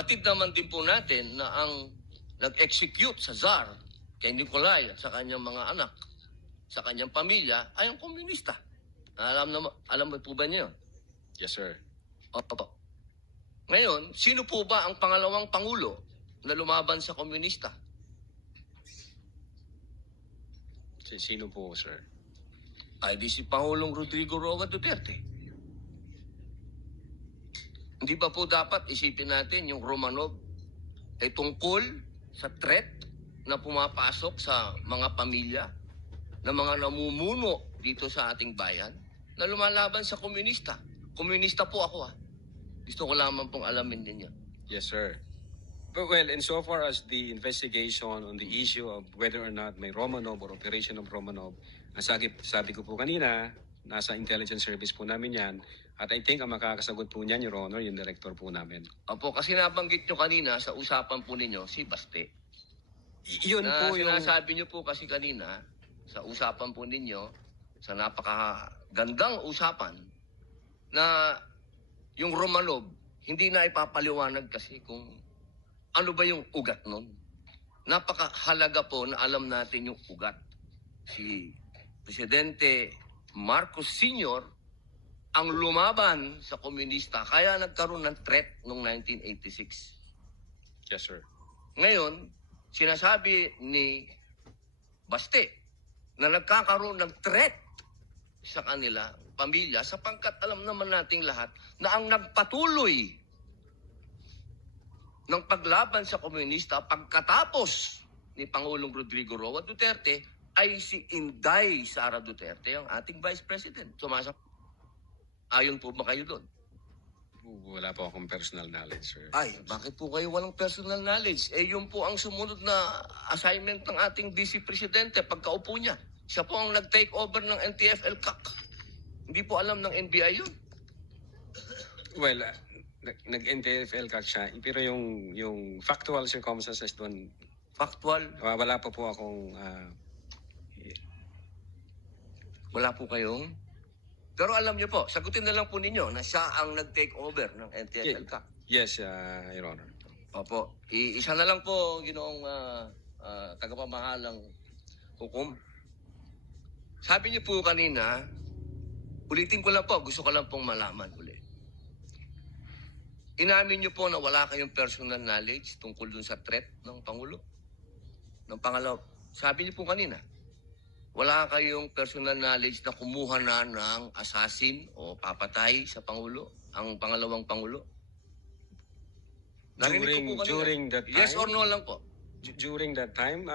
batid naman din po natin na ang nag-execute sa Tsar kay Nikolai at sa kanyang mga anak, sa kanyang pamilya, ay ang komunista. Alam mo po ba niyo? Yes, sir. Opo. Ngayon, sino po ba ang pangalawang pangulo na lumaban sa komunista? Sino po, sir? Ay di si Pangulong Rodrigo Roa Duterte. Hindi ba po dapat isipin natin yung Romanov ay tungkol sa threat na pumapasok sa mga pamilya na mga namumuno dito sa ating bayan na lumalaban sa komunista. Komunista po ako Gusto ko lamang pong alamin ninyo. Yes, sir. But well, insofar as the investigation on the issue of whether or not may Romanov or operation of Romanov, sabi ko po kanina, nasa intelligence service po namin yan. At I think ang makakasagot po niyan, Your Honor, yung director po namin. Opo, kasi nabanggit nyo kanina sa usapan po ninyo, si Baste. Yun Na po yung... sinasabi nyo po kasi kanina, sa usapan po ninyo, sa napakagandang usapan, na yung Romanov, hindi na ipapaliwanag kasi kung ano ba yung ugat nun. Napakahalaga po na alam natin yung ugat. Si Presidente Marcos Sr. ang lumaban sa komunista, kaya nagkaroon ng threat noong 1986. Yes, sir. Ngayon, sinasabi ni Baste na nagkakaroon ng threat sa kanila, pamilya, sapagkat alam naman nating lahat na ang nagpatuloy ng paglaban sa komunista pagkatapos ni Pangulong Rodrigo Roa Duterte ay si Inday Sara Duterte, ang ating Vice President. Ayon po ba kayo doon? Wala po akong personal knowledge, sir. Ay, bakit po kayo walang personal knowledge? Yun po ang sumunod na assignment ng ating Vice Presidente pagkaupo niya. Siya po ang nag-take over ng NTF-ELCAC. Hindi po alam ng NBI yun. Well, nag-NTF-ELCAC siya, pero yung factual circumstances doon, Factual, wala pa po akong... wala po kayong... Pero alam niyo po, sagutin na lang po ninyo na siya ang nag-take over ng NTF-ELCAC. Yes, Your Honor. Opo. Isa na lang po, ginoong tagapamahalang hukom. Sabi niyo po kanina, ulitin ko lang po, gusto ko lang pong malaman ulit. Inamin niyo po na wala kayong personal knowledge tungkol dun sa threat ng Pangulo? Ng pangalaw, sabi niyo po kanina, wala kayong personal knowledge na kumuha na ng assassin o papatay sa Pangulo, ang pangalawang Pangulo? Narinig ko po kanina. During that time? Yes or no lang po? During that time,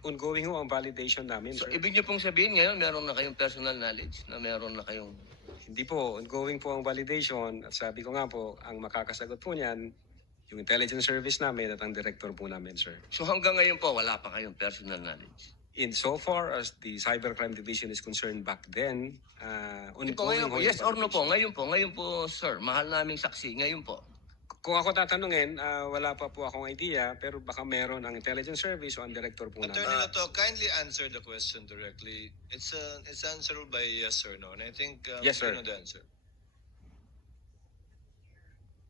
ongoing ho ang validation namin, So, sir. ibig niyo pong sabihin ngayon, meron na kayong personal knowledge, na meron na kayong... Hindi po, ongoing po ang validation. At sabi ko nga po, ang makakasagot po niyan, yung intelligence service namin at ang director po namin, sir. So hanggang ngayon po, wala pa kayong personal knowledge? In so far as the Cybercrime Division is concerned back then, Hindi po, ngayon po. Yes or no po? Ngayon po, sir. Mahal naming saksi. Ngayon po. Kung ako tatanungin, wala pa po akong idea, pero baka meron ang intelligence service o ang director po namin. Attorney Lato, kindly answer the question directly. It's answerable by yes or no. And I think Yes, sir. you know the answer.